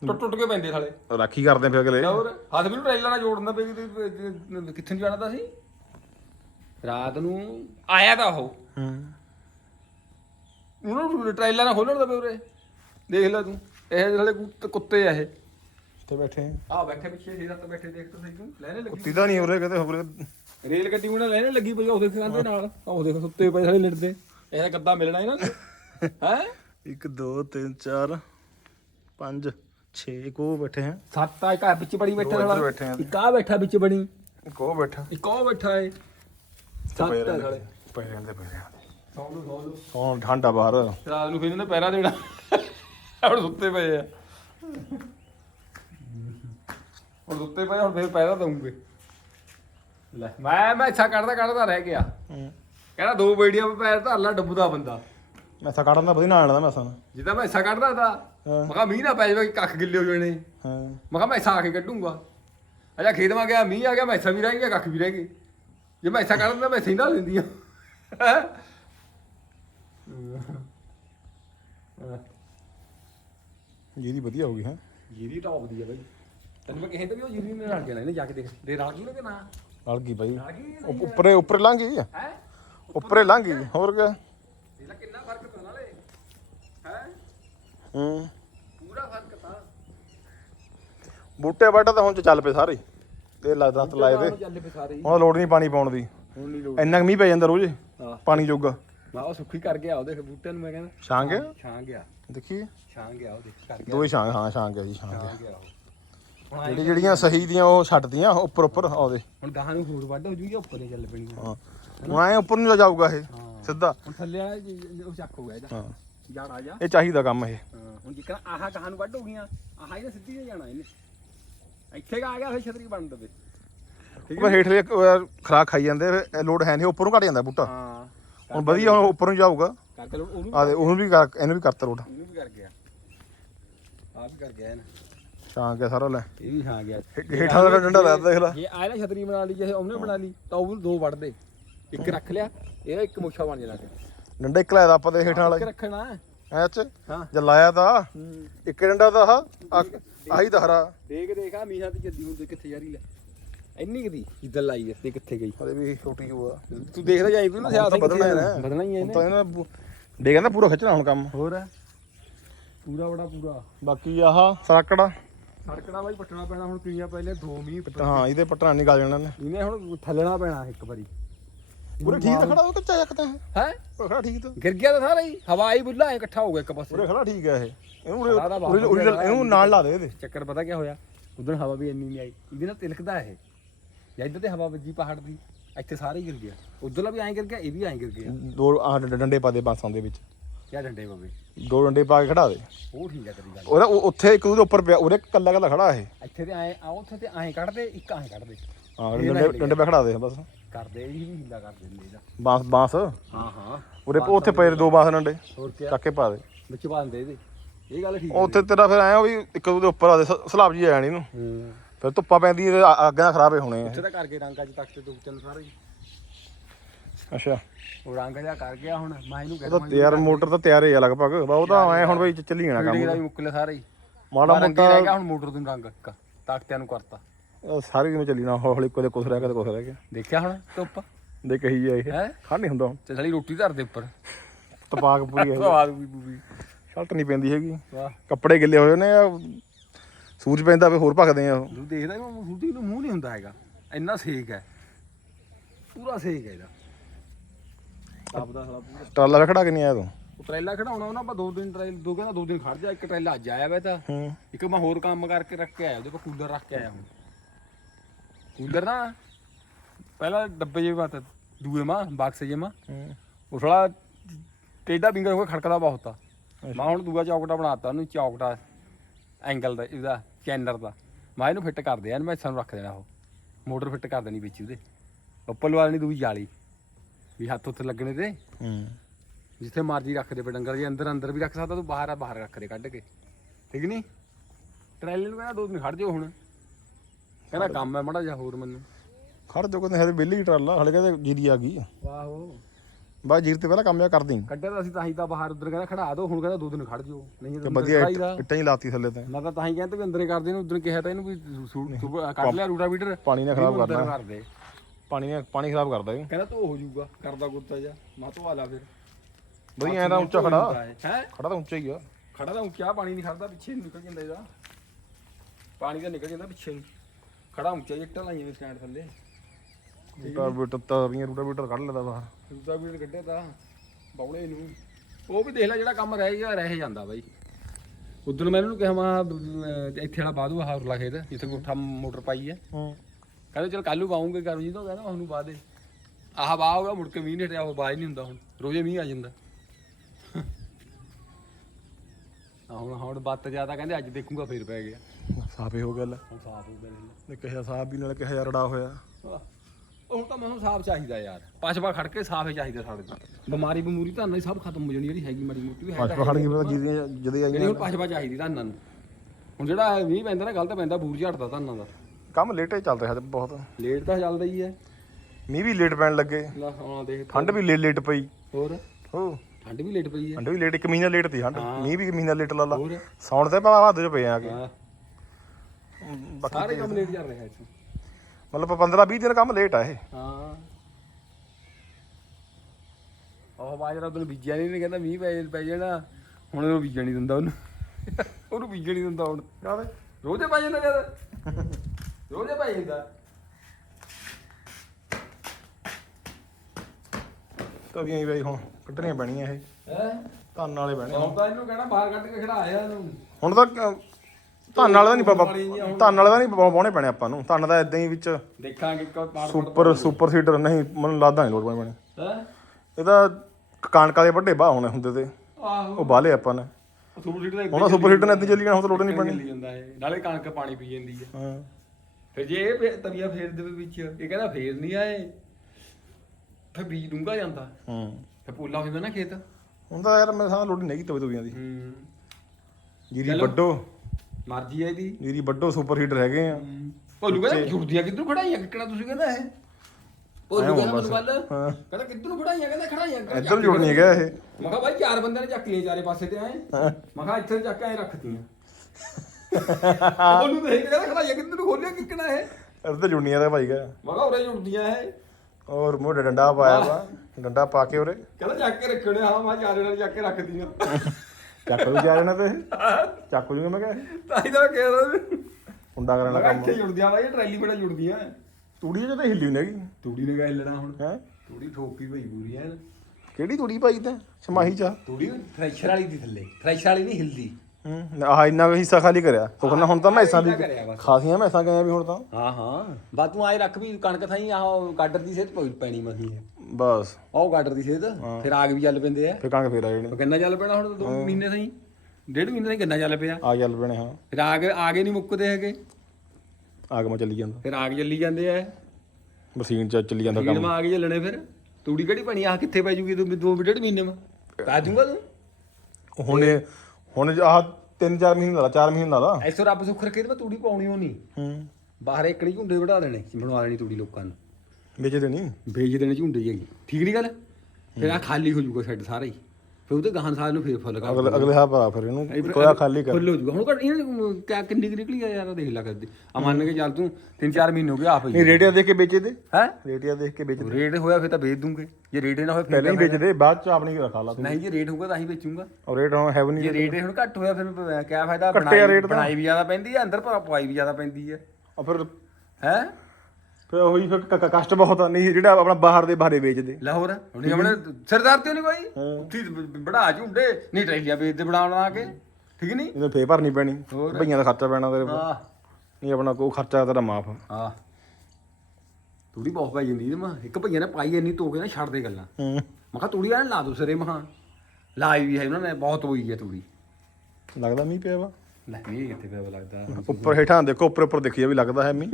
ਟੁੱਟ ਟੁੱਟ ਕੇ ਪੈਂਦੇ ਸਾਲੇ। ਰਾਖੀ ਕਰਦੇ ਫਿਰ ਅਗਲੇ। ਹੋਰ ਹੱਥ ਵੀ ਨੂੰ ਟ੍ਰੇਲਰ ਨਾਲ ਜੋੜਨਾ ਪਈ ਕਿੱਥੇ ਨੂੰ ਜਾਣਾ ਤਾਂ ਸੀ ਰਾਤ ਨੂੰ ਆਇਆ ਤਾਂ ਉਹ। ਹੂੰ। ਉਹਨੂੰ ਟ੍ਰੇਲਰ ਨਾ ਖੋਲਣ ਦਵੇ ਉਰੇ। ਦੇਖ ਲੈ ਤੂੰ। ਇਹ ਜਿਹੜੇ ਕੁੱਤ- ਕੁੱਤੇ ਆ ਇਹ। ਤੇ ਬੈਠੇ ਆ? ਬੈਠੇ ਪਿੱਛੇ ਛੇ ਸੱਤ ਬੈਠੇ ਦੇਖ ਤੂੰ ਸਹੀ ਤੂੰ। ਲੈਣੇ ਲੱਗੀ। ਕੁੱਤੀ ਤਾਂ ਨਹੀਂ ਉਰੇ ਕਿਤੇ ਹੋਰ ਰੇਲ ਗੱਡੀ ਉਹਨਾਂ ਲੈਣੇ ਲੱਗੀ ਪਈ ਆ ਉਹਦੇ ਕੰਦੇ ਨਾਲ। ਆ ਉਹ ਦੇਖ ਸੁੱਤੇ ਪਏ ਸਾਰੇ ਲਿੜਦੇ ਇਹਦਾ ਗੱਦਾ ਮਿਲਣਾ ਇਹਨਾਂ ਨੂੰ। ਹੈ? 1 2 3 4 5 6 ਕੋ ਬੈਠੇ ਹੈ ਸੱਤ ਆ ਘਰ ਵਿੱਚ ਬੜੀ ਬੈਠਾ ਦੋ ਇੱਧਰ ਸਾਲਾ। ਬੈਠੇ ਆ। ਇੱਕ ਆ ਬੈਠਾ ਵਿੱਚ ਬਣੀ ਕੋ ਬੈਠਾ। ਇੱਕ ਉਹ ਬੈਠਾ ਏ। ਸੱਤ ਆ ਸਾਲੇ। ਪਏ ਰਹਿੰਦੇ ਪਏ ਰਹਿੰਦੇ। ਸੌਂ ਲਓ ਸੌਂ ਕੌਣ? ਠੰਡਾ ਬਾਹਰ। ਰਾਤ ਨੂੰ ਫਿਰ ਇਹਨੇ ਪੈਰਾ ਦੇਣਾ। ਹੁਣ ਸੁੱਤੇ ਪਏ ਆ। ਹੁਣ ਸੁੱਤੇ ਪਏ ਹੁਣ ਫਿਰ ਪੈਰਾ ਦਊਂਗੇ। ਲੈ ਮੈਂ ਮੈਂ ਇੱਛਾ ਕੱਢਦਾ ਕੱਢਦਾ ਰਹਿ ਗਿਆ। ਹੂੰ। ਕਹਿੰਦਾ ਦੋ ਬੇੜੀਆਂ ਪੈਰ ਧਰ ਲਾ ਡੁੱਬਦਾ ਬੰਦਾ। ਮੈਂ ਸਾ ਕੱਢਣ ਦਾ ਵਧੀਆ ਨਾਲ ਲੈਂਦਾ ਮੈਂ ਸਾਂ ਜਿੱਦਾਂ ਮੈਂ ਇੱਛਾ ਕੱਢਦਾ ਤਾਂ ਹਾਂ। ਮੈਂ ਕਿਹਾ ਮੀਂਹ ਨਾ ਪੈ ਜਾਵੇ ਕੱਖ ਗਿੱਲੇ ਹੋ ਜਾਣੇ। ਹਾਂ। ਮੈਂ ਕਿਹਾ ਮੈਂ ਇੱਛਾ ਆ ਕੇ ਕੱਢੂੰਗਾ। ਅਜਾ ਖੇਤ ਮਾ ਗਿਆ ਮੀਂਹ ਆ ਗਿਆ ਮੈਂ ਇੱਛਾ ਵੀ ਰਹਿ ਗਿਆ ਕੱਖ ਵੀ ਰਹਿ ਗਏ ਜੇ ਮੈਂ ਇੱਛਾ ਕੱਢ ਦਿੰਦਾ ਮੈਂ ਸਿੰਦਾ ਲੈਂਦੀਆਂ ਜਿਹਦੀ ਵਧੀਆ ਹੋ ਗਈ ਹੈ? ਜੀਰੀ ਟੌਪ ਦੀ ਆ ਬਈ। ਤੈਨੂੰ ਮੈਂ ਕਹਿੰਦਾ ਵੀ ਉਹ ਜੀਰੀ ਨੇ ਰਲ ਜਾਣਾ ਇਹਨੇ ਜਾ ਕੇ ਦੇਖ। ਦੇ ਰਲ ਗਈ ਨਾ ਕਿ ਨਾ? ਰਲ ਗਈ ਬਾਈ। ਰਲ ਗਈ ਉਪ- ਉੱਪਰੇ ਉੱਪਰੇ ਲੰਘ ਗਈ ਹੈ? ਉੱਪਰੇ ਲੰਘ ਗਈ ਹੋਰ ਕਿਆ? ਇਹਦਾ ਕਿੰਨਾ ਫ਼ਰਕ ਤਾਂ ਨਾਲੇ। ਹੈ? ਹੂੰ। ਪੂਰਾ ਫ਼ਰਕ ਤਾਂ। ਬੂਟੇ ਬਾਟਾ ਤਾਂ ਹੁਣ ਚੱਲ ਪਏ ਸਾਰੇ। ਹੀ। ਤੇ ਲਾ ਦਰਖਤ ਲਾਏ ਵੇ। ਚੱਲ। ਹੁਣ ਲੋੜ ਨਹੀਂ ਪਾਣੀ ਪਾਉਣ ਦੀ। ਹੁਣ ਨਹੀਂ ਲੋੜ। ਇੰਨਾ ਕੁ ਮੀਂਹ ਪੈ ਜਾਂਦਾ ਰੋਜ਼। ਹਾਂ। ਪਾਣੀ ਜੋਗਾ। ਮੈਂ ਉਹ ਸੁੱਖੀ ਕਰ ਗਿਆ ਉਹਦੇ ਬੂਟੇ ਨੂੰ ਮੈਂ ਕਹਿੰਦਾ। ਛਾਂ ਗਿਆ? ਛਾਂ ਗਿਆ। ਦੇਖੀ? ਛਾਂ ਗਿਆ ਉਹ ਦੇਖ ਕਰ ਗਿਆ ਦੋ ਹੀ ਛਾਂ ਹਾਂ ਛਾਂ ਗਿਆ ਜੀ ਛਾਂ ਗਿਆ। ਛਾਂ ਗਿਆ ਉਹ। ਹੁਣ ਆਏਂ- ਜਿਹੜੀ ਜਿਹੜੀਆਂ ਸਹੀ ਦੀਆਂ ਉਹ ਛੱਡਦੀਆਂ ਉੱਪਰ ਉੱਪਰ ਆਉਦੇ ਹੁਣ ਗਾਹਾਂ ਨੂੰ ਹੋਰ ਵੱਢ ਹੋ ਜੂਗੀ ਉੱਪਰ ਹੀ ਚੱਲ ਪੈਣੀ ਹਾਂ। ਹੁਣ ਐ ਉੱਪਰ ਨੂੰ ਜਾਊਗਾ ਇਹ ਹਾਂ। ਸਿੱਧਾ। ਹੁਣ ਥੱਲੇ ਵਾਲਾ ਜੀ- ਉਹ ਚੱਕ ਹੋ ਗਿਆ ਇਹਦਾ। ਹਾਂ। ਆ ਜਾ। ਇਹ ਚਾਹੀਦਾ ਕੰਮ ਇਹ। ਹਾਂ ਹੁਣ ਜਿੱਕਣਾ ਆਹ ਗਾਹਾਂ ਨੂੰ ਵੱਢ ਹੋ ਗਈਆਂ ਆਹ ਇਹਨੇ ਸਿੱਧੀ ਨੇ ਜਾਣਾ ਇਹਨੇ। ਇੱਥੇ ਆ ਗਿਆ ਫਿਰ ਛਤਰੀ ਬਣ ਦਵੇ। ਠੀਕ ਉਹ ਹੇਠਲੇ ਖਰਾਕ ਖਾਈ ਜਾਂਦੇ ਫਿਰ ਇਹ ਲੋਡ ਹੈ ਨਹੀਂ ਉੱਪਰ ਘਟ ਜਾਂਦਾ ਬੂਟਾ। ਹਾਂ। ਹੁਣ ਵਧੀਆ ਹੁਣ ਉੱਪਰ ਨੂੰ ਜਾਊਗਾ। ਕਰਕੇ ਲੋ ਉਹਨੂੰ ਆ ਦੇ ਉਹਨੂੰ ਵੀ ਕਰ ਇਹਨੂੰ ਵੀ ਕਰਤਾ ਲੋਡ ਇਹਨੂੰ ਵੀ ਕਰ ਗਿਆ। ਆ ਵੀ ਕਰ ਗਿਆ ਇਹਨੇ। ਛਾਂ ਗਿਆ ਸਾਰਾ ਲੈ। ਇਹ ਵੀ ਹਾਂ ਗਿਆ। ਹੇਠਾਂ ਦਾ ਡੰਡਾ ਲੱਗਦਾ ਦੇਖ ਲੈ। ਜੇ ਆਇਆ ਨਾ ਛਤਰੀ ਬਣਾ ਲਈ ਜੇ ਉਹਨੇ ਬਣਾ ਲਈ ਤਾਂ ਉਹ ਦੋ ਦੇ। ਇੱਕ ਰੱਖ ਲਿਆ ਇਹਦਾ ਇੱਕ ਮੁੱਛਾ ਬਣ ਜਾਣਾ ਇੱਕ ਡੰਡਾ ਇੱਕ ਲਾਇਆ ਆਪਾਂ ਤੇ ਹੇਠਾਂ ਵਾਲਾ ਰੱਖਣਾ। ਐ ਚ? ਹਾਂ। ਜੇ ਲਾਇਆ ਤਾਂ। ਇੱਕ ਡੰਡਾ ਤਾਂ ਆਹ ਆਹ- ਆਹੀ ਤਾਂ ਹਰਾ ਦੇਖ ਦੇਖ ਆ ਮੀਹਾਂ ਤੇ ਜੱਦੀ ਹੁੰਦੇ ਕਿੱਥੇ ਜਾਰੀ ਲੈ। ਇੰਨੀ ਕਦੀ ਜਿੱਦਲ ਲਾਈ ਤੇ ਕਿੱਥੇ ਗਈ? ਹਲੇ ਵੀ ਛੋਟੀ ਹੋਆ ਤੂੰ ਦੇਖਦਾ ਜਾਈ ਤੂੰ ਨਾ ਸਿਆਸਤ ਵਧਣਾ ਹੀ ਨਾ। ਵਧਣਾ ਹੀ ਐ ਹੁਣ ਤਾਂ ਇਹਨਾਂ ਦੇ ਕਹਿੰਦਾ ਪੂਰਾ ਖਿੱਚਣਾ ਹੁਣ ਕੰਮ। ਹੋਰ ਪੂਰਾ ਬੜਾ ਪੂਰਾ। ਬਾਕੀ ਆਹ ਸੜਕੜਾ ਸੜਕਣਾ ਬਾਈ ਪੱਟਣਾ ਪੈਣਾ ਹੁਣ ਕਿੰਨੀਆਂ ਪਹਿਲੇ ਦੋ ਮੀਂਹ ਪੱਟ- ਹਾਂ ਇਹਦੇ ਪਟਣਾ ਨਹੀਂ ਗਲ ਜਾਣਾ ਨੇ ਇਹਨੇ ਹੁਣ ਥੱਲਣਾ ਪੈਣਾ ਇੱਕ ਵਾਰੀ। ਪੂਰੇ ਠੀਕ ਤਾਂ ਖੜਾ ਉਹ ਕੱਚਾ ਜੱਕਦਾ ਹੈ? ਹੈ ਖੜਾ ਠੀਕ ਤਾਂ। ਗਿਰ ਗਿਆ ਤਾਂ ਸਾਰਾ ਹੀ। ਹਵਾ ਆਈ ਬੁੱਲਾ ਇਕੱਠਾ ਹੋ ਗਿਆ ਇੱਕ ਪਾਸੇ। ਪੂਰੇ ਖੜਾ ਠੀਕ ਹੈ ਇਹ। ਇਹਨੂੰ ਨਾਲ ਲਾ ਦੇ ਇਹਦੇ। ਚੱਕਰ ਪਤਾ ਕੀ ਹੋਇਆ? ਉਦੋਂ ਹਵਾ ਵੀ ਇੰਨੀ ਨਹੀਂ ਆਈ। ਇਹਦੇ ਨਾਲ ਤਿਲਕਦਾ ਇਹ। ਜਾਂ ਇੱਧਰ ਤੇ ਹਵਾ ਵੱਜੀ ਪਹਾੜ ਦੀ ਇੱਥੇ ਸਾਰੇ ਹੀ ਗਿਰ ਗਿਆ। ਉਧਰਲਾ ਵੀ ਐਂ ਗਿਰ ਗਿਆ ਇਹ ਵੀ ਐਂ ਗਿਰ ਗਿਆ। ਦੋ ਆਹ ਡ- ਡੰਡੇ ਪਾ ਦੇ ਬਾਸਾਂ ਦੇ ਵਿੱਚ। ਕਿਆ ਡੰਡੇ ਪਵੇ ਦੋ। ਡੰਡੇ ਪਾ ਕੇ ਖੜਾ ਦੇ। ਉਹ ਠੀਕ ਆ ਤੇਰੀ ਗੱਲ। ਉਹਦਾ ਉਹ- ਉੱਥੇ ਇੱਕ ਉਹਦੇ ਉੱਪਰ ਪਿਆ ਉਹਦੇ ਕੱਲਾ ਕੱਲਾ ਖੜਾ ਇਹ। ਇੱਥੇ ਤੇ ਐਂ ਆ ਉੱਥੇ ਤੇ ਐਂ ਕੱਢਦੇ ਇੱਕ ਐਂ ਕੱਢਦੇ ਹਾਂ ਇਹ ਡੰਡੇ ਡੰਡੇ ਪਾ ਖੜਾ ਦੇ ਬਸ। ਕਰਦੇ ਇਹ ਵੀ ਹੀਲਾ ਕਰ ਦਿੰਦੇ ਇਹਦਾ। ਬਾਂਸ ਬਾਂਸ? ਹਾਂ ਹਾਂ। ਉਰੇ ਉੱਥੇ ਪਏ ਦੋ ਬਾਂਸ ਡੰਡੇ। ਹੋਰ ਕਿਆ? ਚੱਕ ਕੇ ਪਾ ਦੇ। ਵਿੱਚ ਪਾ ਦਿੰਦੇ ਇਹਦੇ। ਇਹ ਗੱਲ ਠੀਕ ਉਹ ਉੱਥੇ ਤੇਰਾ ਫਿਰ ਐ ਵੀ ਇੱਕ ਉਹਦੇ ਉੱਪਰ ਆ ਦੇ ਸ- ਸਲਾਬ ਜੀ ਆ ਜਾਣੀ ਨੂੰ ਹੂੰ। ਫਿਰ ਧੁੱਪਾ ਪੈਂਦੀ ਇਹਦੇ ਆ- ਅੱਗ ਨਾਲ ਖਰਾਬ ਹੀ ਹੋਣੇ ਆ। ਉੱਥੇ ਤਾਂ ਕਰਕੇ ਰੰਗ ਅੱਜ ਤੱਕ ਤੇ ਦੋ ਤਿੰਨ ਸਾਰੇ ਹੀ। ਅੱਛਾ। ਉਹ ਰੰਗ ਜਿਹਾ ਕਰ ਗਿਆ ਹੁਣ ਮੈਂ ਇਹਨੂੰ ਉਹ ਤਾਂ ਯਾਰ ਮੋਟਰ ਤਾਂ ਤਿਆਰ ਹੀ ਆ ਲਗਭਗ। ਬਾ ਉਹ ਤਾਂ ਐ ਹੁਣ ਬਈ ਚੱਲੀ ਜਾਣਾ ਦਾ ਕੰਮ ਵੀ ਮੁੱਕਲੇ ਸਾਰੇ ਹੀ। ਮਾੜਾ ਰੰਗ ਹੀ ਰਹਿ ਮੋਟਾ ਗਿਆ ਹੁਣ ਮੋਟਰ ਤੋਂ ਰੰਗ ਇੱਕ। ਤਾਕਤਿਆਂ ਨੂੰ ਕਰਤਾ। ਉਹ ਸਾਰੀ ਦਿਨ ਚੱਲੀ ਨਾ ਹੌਲੀ ਕਦੇ ਕੁਛ ਰਹਿ ਕਦੇ ਕੁਛ ਰਹਿ ਗਿਆ। ਦੇਖਿਆ ਹੁਣ ਧੁੱਪ? ਦੇ ਕਹੀ ਆ ਇਹ। ਹੈ? ਖਾ ਨਹੀਂ ਹੁੰਦਾ ਹੁਣ। ਤੇ ਸਾਲੀ ਰੋਟੀ ਧਰ ਦੇ ਉੱਪਰ। ਤਪਾਕ ਪੂਰੀ ਹੈ ਸਵਾਦ ਵੀ ਪੂਰੀ। ਸ਼ਲਟ ਨਹੀਂ ਪੈਂਦੀ ਹੈਗੀ। ਵਾਹ। ਕੱਪੜੇ ਗਿੱਲੇ ਹੋਏ ਨੇ ਆ। ਸੂਰਜ ਪੈਂਦਾ ਵੇ ਹੋਰ ਭਖਦੇ ਆ ਉਹ। ਤੂੰ ਦੇਖਦਾ ਮੈਂ ਰੋਟੀ ਨੂੰ ਮੂੰਹ ਨਹੀਂ ਹੁੰਦਾ ਹੈਗਾ। ਇੰਨਾ ਸੇਕ ਹੈ। ਪੂਰਾ ਸੇਕ ਹੈ ਇਹਦਾ। ਸਭ ਦਾ ਸਾਲਾ ਪੂਰਾ ਟਰਾਲਾ ਵੀ ਖੜਾ ਕੇ ਨਹੀਂ ਆਇਆ ਤੂੰ? ਉਹ ਟਰੇਲਾ ਖੜਾਉਣਾ ਉਹਨਾਂ ਆਪਾਂ ਦੋ ਦਿਨ ਟਰੇਲ ਦੋ ਕਹਿੰਦਾ ਦੋ ਦਿਨ ਖੜ ਜਾ ਇੱਕ ਟਰੇਲਾ ਅੱਜ ਆਇਆ ਵੇ ਤਾਂ। ਹੂੰ। ਇੱਕ ਮੈਂ ਹੋਰ ਕੰਮ ਕਰਕੇ ਰੱਖ ਕੇ ਆਇਆ ਉਹਦੇ ਕੋਲ ਕੂਲਰ ਰੱਖ ਕੇ ਆਇਆ ਹੁਣ। ਕੂਲਰ ਨਾ ਪਹਿਲਾਂ ਡੱਬੇ ਜਿਹੇ ਬਾਤ ਦੂਏ ਮਾ ਬਾਕਸ ਜਿਹੇ ਮਾ। ਹੂੰ। ਉਹ ਥੋੜਾ ਟੇਡਾ ਬਿੰਗਰ ਹੋ ਕੇ ਖੜਕਦਾ ਬਹੁਤ ਆ। ਮੈਂ ਹੁਣ ਦੂਆ ਚੌਕਟਾ ਬਣਾਤਾ ਉਹਨੂੰ ਚੌਕਟਾ ਐਂਗਲ ਦਾ ਇਹਦਾ। ਚੈਨਰ ਦਾ। ਮੈਂ ਇਹਨੂੰ ਫਿੱਟ ਕਰ ਦਿਆ ਮੈਂ ਸਾਨੂੰ ਰੱਖ ਦੇਣਾ ਉਹ। ਮੋਟਰ ਫਿੱਟ ਕਰ ਦੇਣੀ ਵਿੱਚ ਉਹਦੇ। ਉੱਪਰ ਵਾਲੀ ਦੂਜੀ ਜਾਲੀ। ਵੀ ਹੱਥ ਉੱਤੇ ਲੱਗਣੇ ਤੇ। ਹੂੰ। ਜਿੱਥੇ ਮਰਜ਼ੀ ਰੱਖ ਦੇ ਡੰਗਰ ਜੇ ਅੰਦਰ ਅੰਦਰ ਵੀ ਰੱਖ ਸਕਦਾ ਤੂੰ ਬਾਹਰ ਆ ਬਾਹਰ ਰੱਖ ਦੇ ਕੱਢ ਕੇ। ਠੀਕ ਨਹੀਂ? ਟਰੈਲੇ ਨੂੰ ਕਹਿੰਦਾ ਦੋ ਦਿਨ ਖੜ ਜਾਓ ਹੁਣ। ਕਹਿੰਦਾ ਕੰਮ ਹੈ ਮੜਾ ਜਾ ਹੋਰ ਮੈਨੂੰ। ਖੜ ਜੋ ਕਹਿੰਦੇ ਹਰੇ ਬਿੱਲੀ ਟਰਾਲਾ ਹਲੇ ਕਹਿੰਦੇ ਜੀਰੀ ਆ ਗਈ। ਵਾਹੋ ਬਾ ਜੀਰ ਤੇ ਪਹਿਲਾਂ ਕੰਮ ਜਾ ਕਰਦੀ ਕੱਢਿਆ ਤਾਂ ਅਸੀਂ ਤਾਂ ਹੀ ਤਾਂ ਬਾਹਰ ਉਧਰ ਕਹਿੰਦਾ ਖੜਾ ਦੋ ਹੁਣ ਕਹਿੰਦਾ ਦੋ ਦਿਨ ਖੜ ਜਾਓ। ਨਹੀਂ ਤੇ ਤਾਂ ਵਧੀਆ ਵਧੀਆ ਇੱਟ- ਇੱਟਾਂ ਹੀ ਲਾਤੀ ਥੱਲੇ ਤੇ। ਮੈਂ ਤਾਂ ਤਾਂ ਹੀ ਕਹਿੰਦਾ ਵੀ ਅੰਦਰੇ ਕਰਦੇ ਨੂੰ ਉਧਰ ਕਿਹਾ ਤਾਂ ਇਹਨੂੰ ਵੀ ਸੂ- ਸੂ- ਕੱਢ ਲਿਆ ਰੂਟਾ ਵੀਟਰ ਪਾਣੀ ਨਾਲ ਖਰਾਬ ਕਰਨਾ। ਕਰ ਦੇ। ਪਾਣੀ ਨਾਲ ਪਾਣੀ ਖਰਾਬ ਕਰਦਾ ਇਹ। ਕਹਿੰਦਾ ਧੋ ਹੋ ਜਾਊਗਾ ਕਰਦਾ ਗੁੱਤਾ ਜਾ ਮੈਂ ਧੋਆ ਲਾ ਫਿਰ। ਬਈ ਐਂ ਤਾਂ ਉੱਚਾ ਖੜਾ। ਹੈ? ਖੜਾ ਤਾਂ ਉੱਚਾ ਹੀ ਆ। ਖੜਾ ਤਾਂ ਉੱਚਾ ਪਾਣੀ ਨਹੀਂ ਖੜਦਾ ਪਿੱਛੇ ਨੂੰ ਨਿਕਲ ਜਾਂਦਾ ਇਹਦਾ। ਪਾਣੀ ਤਾਂ ਨਿਕਲ ਜਾਂਦਾ ਪਿੱਛੇ ਨੂੰ। ਖੜਾ ਉੱਚਾ ਜਿੱਟਾ ਲਾਈਆਂ ਨੇ ਸਟੈਂਡ ਥੱਲੇ। ਰੂਟਾਵੀਟਰ ਤਾਂ ਵੀ ਰੂਟਾਵੀਟਰ ਕੱਢ ਲੈਦਾ ਬਾਹਰ। ਦੂਜਾ ਵੀੜ ਕੱਢਿਆ ਤਾਂ ਬੌਲੇ ਨੂੰ। ਉਹ ਵੀ ਦੇਖ ਲੈ ਜਿਹੜਾ ਕੰਮ ਰਹਿ ਗਿਆ ਰਹਿ ਜਾਂਦਾ ਬਾਈ। ਉਦੋਂ ਮੈਂ ਇਹਨਾਂ ਨੂੰ ਕਿਹਾ ਮਾ ਇੱਥੇ ਵਾਲਾ ਬਾਦੂ ਆਹ ਉਰਲਾ ਖੇਤ ਜਿੱਥੇ ਕੋਠਾ ਮੋਟਰ ਪਾਈ ਹੈ ਹੂੰ। ਕਹਿੰਦੇ ਚਲ ਕੱਲੂ ਪਾਉਂਗੇ ਕਰੂ ਜੀ ਤਾਂ ਕਹਿੰਦਾ ਉਹਨੂੰ ਪਾ ਦੇ। ਆਹ ਬਾਹ ਹੋਗਾ ਮੁੜ ਕੇ ਮੀਂਹ ਨਹੀਂ ਹਟਿਆ ਉਹ ਹੀ ਨਹੀਂ ਹੁੰਦਾ ਹੁਣ। ਰੋਜ਼ੇ ਮੀਂਹ ਆ ਜਾਂਦਾ। ਆ ਹੁਣ ਹੁਣ ਬੱਤ ਜ਼ਿਆਦਾ ਕਹਿੰਦੇ ਅੱਜ ਦੇਖੂਗਾ ਫੇਰ ਪੈ ਗਿਆ। ਸਾਫੇ ਹੋ ਗੱਲ ਹੁਣ ਸਾਫ਼ ਹੋ ਗਿਆ। ਲੈ। ਨੇ ਕਿਹਾ ਸਾਫ਼ ਵੀ ਨਾਲ ਕਿਹਾ ਰੜਾ ਹੋਇਆ। ਆਹ, ਹੁਣ ਤਾਂ ਮੈਨੂੰ ਸਾਫ਼ ਚਾਹੀਦਾ ਯਾਰ। ਪਛਵਾ ਖੜ ਕੇ ਸਾਫ਼ ਹੀ ਚਾਹੀਦਾ ਸਾਡੇ ਤੋਂ। ਬਿਮਾਰੀ ਬਮੂਰੀ ਤਾਂ ਨਹੀਂ ਸਭ ਖਤਮ ਹੋ ਜਾਣੀ ਜਿਹੜੀ ਹੈਗੀ ਮਾੜੀ ਮੋਟੀ ਵੀ ਹੈ ਤਾਂ ਪਾਸਪਾ ਖੜ ਗਈ ਪਤਾ ਜਿਹਦੀਆਂ ਜਦੇ ਜਿਹੜੀ ਆਈਆਂ ਹੁਣ ਪਛਵਾ ਚਾਹੀਦੀ ਧਾਨਾਂ ਨੂੰ। ਹੁਣ ਜਿਹੜਾ ਮੀਂਹ ਪੈਂਦਾ ਨਾ ਗਲਤ ਪੈਂਦਾ ਬੂਰ ਝੜਦਾ ਧਾਨਾਂ ਦਾ। ਕੰਮ ਲੇਟੇ ਚੱਲ ਰਿਹਾ ਤੇ ਬਹੁਤ। ਲੇਟ ਤਾਂ ਚੱਲਦਾ ਹੀ ਹੈ ਮੀਂਹ ਵੀ ਲੇਟ ਪੈਣ ਲੱਗੇ। ਲੈ ਹੁਣ ਦੇਖ। ਠੰਡ ਵੀ ਲੇਟ ਲੇਟ ਪਈ। ਹੋਰ? ਹੋ। ਠੰਡ ਵੀ ਲੇਟ ਪਈ ਹੈ ਠੰਡ ਵੀ ਲੇਟ ਇੱਕ ਮਹੀਨਾ ਲੇਟ ਤੀ ਠੰਡ। ਮੀਂਹ ਵੀ ਇੱਕ ਮਹੀਨਾ ਲੇਟ ਲਾ ਲਾ। ਹੋਰ? ਸੌਣ ਤੇ ਭਾਵੇਂ ਹੱਦ ਚ ਪਏ ਆ ਕੇ। ਹਾਂ। ਬਾਕੀ ਸਾਰੇ ਕੰਮ ਲੇਟ ਚੱਲ ਰਿਹਾ ਇੱਥੇ। ਮਤਲਬ 15 20 ਦਿਨ ਕੰਮ ਲੇਟ ਆ ਇਹ। ਹਾਂ। ਉਹ ਬਾਜਰਾ ਉਹਨੂੰ ਬੀਜਿਆ ਨਹੀਂ ਨੇ ਕਹਿੰਦਾ ਮੀਂਹ ਪੈ ਪੈ ਜਾਣਾ। ਹੁਣ ਉਹਨੂੰ ਬੀਜਣ ਨਹੀਂ ਦਿੰਦਾ ਉਹਨੂੰ। ਉਹਨੂੰ ਬੀਜਣ ਨਹੀਂ ਦਿੰਦਾ ਹੁਣ। ਕਾਹਦੇ? ਰੋਜ਼ੇ ਪੈ ਜਾਂਦਾ ਜਦ। ਰੋਜ਼ੇ ਪੈ ਜਾਂਦਾ। ਤਵੀਆਂ ਹੀ ਬਈ ਹੁਣ ਕੱਢਣੀਆਂ ਪੈਣੀਆਂ ਇਹ। ਹੈ? ਧੰਨ ਵਾਲੇ ਪੈਣੇ ਹੁਣ। ਤਾਂ ਇਹਨੂੰ ਕਹਿਣਾ ਬਾਹਰ ਕੱਢ ਕੇ ਖੜਾਇਆ ਇਹਨੂੰ। ਹੁਣ ਤਾਂ ਧੰਨ ਵਾਲੇ ਦਾ ਨਹੀਂ ਪਾਪਾ ਧੰਨ ਵਾਲੇ ਦਾ ਨਹੀਂ ਪਾਉਣੇ ਪੈਣੇ ਆਪਾਂ ਨੂੰ। ਧੰਨ ਦਾ ਇਦਾਂ ਹੀ ਵਿੱਚ ਦੇਖਾਂਗੇ ਸੁਪਰ ਸੁਪਰ ਸੀਡਰ ਨਹੀਂ ਮੈਨੂੰ ਲੱਗਦਾ ਨਹੀਂ ਲੋੜ ਪੈਣੀ ਪੈਣੀ ਹੈ? ਇਹਦਾ ਕਣਕ ਵਾਲੇ ਵੱਡੇ ਬਾਹ ਹੋਣੇ ਹੁੰਦੇ ਤੇ। ਆਹੋ। ਉਹ ਬਾਲੇ ਆਪਾਂ ਨੇ। ਸੁਪਰ ਸੀਟ ਦਾ ਹੁਣ ਸੁਪਰ ਸੀਡਰ ਨੇ ਇਦਾਂ ਚੱਲੀ ਜਾਣਾ ਹੁਣ ਤਾਂ ਲੋੜ ਨਹੀਂ ਪੈਣੀ। ਨਾਲੇ ਕਣਕ ਪਾਣੀ ਪੀ ਜਾਂਦੀ ਹੈ ਹਾਂ। ਫਿਰ ਜੇ ਇਹ ਤਵੀਆ ਫੇਰ ਦੇਵੇ ਵਿੱਚ ਇਹ ਕਹਿੰਦਾ ਫੇਰ ਨਹੀਂ ਆਏ। ਫਿਰ ਬੀਜ ਡੂੰਗਾ ਜਾਂਦਾ। ਹੂੰ। ਫਿਰ ਪੋਲਾ ਹੋ ਜਾਂਦਾ ਨਾ ਖੇਤ। ਤਾਂ ਯਾਰ ਮੇਰੇ ਸਾਹ ਲੋੜ ਨਹੀਂ ਹੈਗੀ ਤਵੇ ਤਵੀਆਂ ਦੀ। ਹੂੰ। ਜੀਰੀ ਵੱਡੋ ਮਰਜ਼ੀ ਹੈ ਇਹਦੀ। ਜੀਰੀ ਵੱਡੋ ਸੁਪਰ ਹੀਟਰ ਹੈਗੇ ਆ। ਭੋਲੂ ਕਹਿੰਦਾ ਜੁੜਦੀਆਂ ਕਿੱਧਰ ਖੜਾਈਆਂ ਕਿੱਕਣਾ ਤੁਸੀਂ ਕਹਿੰਦਾ ਇਹ? ਭੋਲੂ ਐਂ ਕਹਿੰਦਾ। ਮੈਨੂੰ ਗੱਲ ਕਹਿੰਦਾ ਕਿੱਧਰ ਖੜਾਈਆਂ ਕਹਿੰਦਾ ਖੜਾਈਆਂ ਕਹਿੰਦਾ ਇੱਧਰ ਜੁੜਨੀ ਹੈਗਾ ਇਹ। ਮੈਂ ਕਿਹਾ ਬਾਈ ਚਾਰ ਬੰਦਿਆਂ ਨੇ ਚੱਕ ਲਈਆਂ ਚਾਰੇ ਪਾਸੇ ਤੇ ਆਏ ਮੈਂ ਕਿਹਾ ਇੱਥੇ ਚੱਕ ਐ ਰੱਖਤੀਆਂ। (laughs) ਉਹਨੂੰ ਦੇਖ ਕਹਿੰਦਾ ਖੜਾਈਆਂ ਕਿੱਧਰ ਖੋਲਿਆ ਕਿੱਕਣਾ ਇਹ? ਇੱਧਰ ਜੁੜਨੀ ਆ ਭਾਈ ਗਾ ਮੈਂ ਕਿਹਾ ਉਰੇ ਜੁੜਦੀਆਂ ਇਹ। ਔਰ ਮੋਢੇ ਡੰਡਾ ਪਾਇਆ ਵਾ। ਡੰਡਾ ਪਾ ਕੇ ਉਰੇ। ਕਹਿੰਦਾ ਚੱਕ ਕੇ ਰੱਖਣੇ ਹਾਂ ਮੈਂ ਚਾਰੇ ਨਾਲ ਚੱਕ ਕੇ ਰੱਖਤੀਆਂ। (laughs) ਚੱਕ ਵੀ ਜਾ ਜਾਣਾ ਤੇ ਚੱਕ ਜੂਗਾ ਮੈਂ ਕਿਹਾ। ਤਾਂ ਹੀ ਤਾਂ ਕਹਿ ਰਿਹਾ ਮੁੰਡਾ ਕਰਨ ਮੈਂ ਦਾ ਕਿਹਾ ਕੰਮ। ਇੱਥੇ ਜੁੜਦੀਆਂ ਬਾਈ ਟਰੈਲੀ ਬੜਾ ਜੁੜਦੀਆਂ। ਤੂੜੀ ਜੇ ਤਾਂ ਹਿੱਲੀ ਨਹੀਂ ਹੈਗੀ। ਤੂੜੀ ਨੇ ਗੱਲ ਲੈਣਾ ਹੁਣ। ਹੈ? ਤੂੜੀ ਠੋਕੀ ਭਈ ਪੂਰੀ ਐ ਕਿਹੜੀ ਤੂੜੀ ਪਾਈ ਤੇ? ਸਮਾਹੀ ਚ। ਤੂੜੀ ਥ੍ਰੈਸ਼ਰ ਵਾਲੀ ਦੀ ਥੱਲੇ। ਥ੍ਰੈਸ਼ਰ ਵਾਲੀ ਨਹੀਂ ਹਿਲਦੀ। ਹੂੰ ਆਹ ਇੰਨਾ ਕੁ ਹਿੱਸਾ ਖਾਲੀ ਕਰਿਆ। ਤੂੰ ਕਹਿੰਦਾ ਹੁਣ ਤਾਂ ਮੈਸਾਂ ਵੀ ਇੰਨਾ ਕਰਿਆ ਬਸ। ਖਾਸੀਆਂ ਮੈਸਾਂ ਗਈਆਂ ਵੀ ਹੁਣ ਤਾਂ? ਹਾਂ ਹਾਂ। ਬਾ ਤੂੰ ਆਏ ਰੱਖ ਵੀ ਕਣਕ ਥਾਈ ਆਹ ਗਾਡਰ ਦੀ ਸਿਹਤ ਪਈ ਪੈਣੀ ਮਸੀ ਹੈ। ਬਸ। ਉਹ ਗਾਡਰ ਦੀ ਸਿਹਤ ਫਿਰ ਆਗ ਵੀ ਚੱਲ ਪੈਂਦੇ ਆ। ਫੇ ਕਣਕ ਫੇਰ ਆ ਜਾਣੀ। ਗੰਨਾ ਚੱਲ ਪੈਣਾ ਹੁਣ ਦੋ ਮਹੀਨੇ ਥਾਈ ਡੇਢ ਮਹੀਨੇ ਥਾਈ ਗੰਨਾ ਚੱਲ ਪਿਆ? ਆ ਚੱਲ ਪੈਣੇ ਹਾਂ। ਫਿਰ ਆਗ ਆਗੇ ਨਹੀਂ ਮੁੱਕਦੇ ਹੈਗੇ। ਆਗਮਾ ਚੱਲੀ ਜਾਂਦਾ। ਫਿਰ ਆਗ ਚੱਲੀ ਜਾਂਦੇ ਆ। ਮਸ਼ੀਨ ਚ ਚੱਲੀ ਜਾਂਦਾ ਕੰਮ। ਮਾ ਆਗੇ ਚੱਲਣੇ ਫਿਰ। ਤੂੜੀ ਕਿਹੜੀ ਪਣੀ ਆ ਕਿੱਥੇ ਪੈ ਜੂਗੀ? ਤੂੰ ਦੋ ਡੇਢ ਮਹੀਨੇ ਮਾ। ਪਾ ਦੂੰਗਾ ਤੂੰ। ਹੁਣ ਹੁਣ ਆਹ 3-4 ਮਹੀਨੇ ਦਾ 4 ਮਹੀਨੇ ਦਾ ਐਸੋ ਰੱਬ ਸੁੱਖ ਰੱਖੇ ਤੇ ਮੈਂ ਤੂੜੀ ਪਾਉਣੀ ਹੋਣੀ। ਹੂੰ। ਬਾਹਰ ਇਕੜੀ ਝੁੰਡੇ ਵੜਾ ਦੇਣੇ ਬਣਵਾ ਲੈਣੀ ਤੂੜੀ ਲੋਕਾਂ ਨੂੰ। ਵੇਚ ਦੇਣੀ ਵੇਚ ਦੇਣੇ ਝੁੰਡੇ ਜੀ। ਠੀਕ ਨਹੀਂ ਗੱਲ? ਫਿਰ ਆ ਖਾਲੀ ਹੋ ਜਾਊਗਾ ਸ਼ੈੱਡ ਸਾਰਾ ਹੀ। ਫਿਰ ਉਹਦੇ ਗਾਹਾਂ ਸਾਲ ਨੂੰ ਫੇਰ ਫੁੱਲ ਕਰ ਅਗਲੇ ਅਗਲੇ ਹਫਤਾ ਭਰਾ ਫਿਰ ਇਹਨੂੰ ਕੋਇਆ ਖਾਲੀ ਕਰ। ਫੁੱਲ ਹੋ ਜਾਊਗਾ। ਹੁਣ ਕਿਆ ਕਿੰਨੀ ਕੁ ਨਿਕਲੀ ਆ ਯਾਰ ਦੇਖ ਲੈ ਕਰਦੇ ਆ ਮੰਨ ਕੇ ਚੱਲ ਤੂੰ 3-4 ਮਹੀਨੇ ਹੋ ਗਏ ਆਪ ਨਹੀਂ ਹੀ ਰੇਟੀਆਂ ਦੇਖ ਕੇ ਵੇਚੇ ਤੇ। ਹੈ? ਰੇਟੀਆਂ ਦੇਖ ਕੇ ਵੇਚ ਦੇ ਰੇਟ ਹੋਇਆ ਫਿਰ ਤਾਂ ਵੇਚ ਦੂੰਗੇ। ਜੇ ਰੇਟ ਨਾ ਹੋਇਆ ਫਿਰ ਪਹਿਲਾਂ ਹੀ ਵੇਚ ਦੇ ਬਾਅਦ ਚ ਆਪਣੀ ਰਖਾ ਲਾ ਤੂੰ। ਨਹੀਂ ਜੇ ਰੇਟ ਹੋਊਗਾ ਤਾਂ ਹੀ ਵੇਚੂੰਗਾ। ਔਰ ਰੇਟ ਹੈ ਵੀ ਨਹੀਂ ਜੇ ਰੇਟ ਹੁਣ ਘੱਟ ਹੋਇਆ ਫਿਰ ਕਿਆ ਫਾਇਦਾ? ਬਣਾਈ ਵੀ ਜ਼ਿਆਦਾ ਪੈਂਦੀ ਹੈ ਅੰਦਰ ਪਵਾਈ ਵੀ ਜ਼ਿਆਦਾ ਪੈਂਦੀ ਹੈ ਆ ਫਿਰ ਹੈ? ਫਿਰ ਉਹੀ ਫਿਰ ਕ- ਕ- ਕਸ਼ਟ ਬਹੁਤ ਆ ਨਹੀਂ ਜਿਹੜਾ ਆਪਣਾ ਬਾਹਰ ਦੇ ਬਾਹਰੇ ਵੇਚਦੇ। ਲਾਹੌਰ ਹੁਣ ਇਹ ਆਪਣੇ ਸਰਦਾਰ ਤੇ ਨਹੀਂ ਕੋਈ। ਉੱਥੇ ਬੜਾ ਝੁੰਡੇ ਨਹੀਂ ਟਰੈਲੀਆਂ ਵੇਚਦੇ ਬਣਾਉਣ ਕੇ ਠੀਕ ਨਹੀਂ? ਇਹਨੂੰ ਫੇਰ ਭਰਨੀ ਪੈਣੀ ਹੋਰ। ਭਈਆਂ ਦਾ ਖਰਚਾ ਪੈਣਾ ਤੇਰੇ ਹਾਂ ਨਹੀਂ ਆਪਣਾ ਕੋਈ ਖਰਚਾ ਤੇਰਾ ਮਾਫ। ਹਾਂ ਤੂੜੀ ਬਹੁਤ ਪੈ ਜਾਂਦੀ ਮਾ। ਇੱਕ ਭਈਆ ਨੇ ਪਾਈ ਇੰਨੀ ਧੋ ਕੇ ਨਾ ਛੱਡ ਦੇ ਗੱਲਾਂ। ਹੂੰ। ਮੈਂ ਕਿਹਾ ਤੂੜੀ ਐਨ ਲਾ ਦੋ ਸਰੇ ਮਹਾ ਲਾਈ ਵੀ ਹੈ ਉਹਨਾਂ ਨੇ ਬਹੁਤ ਹੋਈ ਹੈ ਤੂੜੀ। ਲੱਗਦਾ ਮੀਂਹ ਪਿਆ ਵਾ? ਨਹੀਂ ਕਿੱਥੇ ਪਿਆ ਵਾ ਲੱਗਦਾ। ਉੱਪਰ ਹੇਠਾਂ ਦੇਖੋ ਉੱਪਰ ਉੱਪਰ ਦੇਖੀਏ ਵੀ ਲੱਗਦਾ ਹੈ ਮੀਂਹ।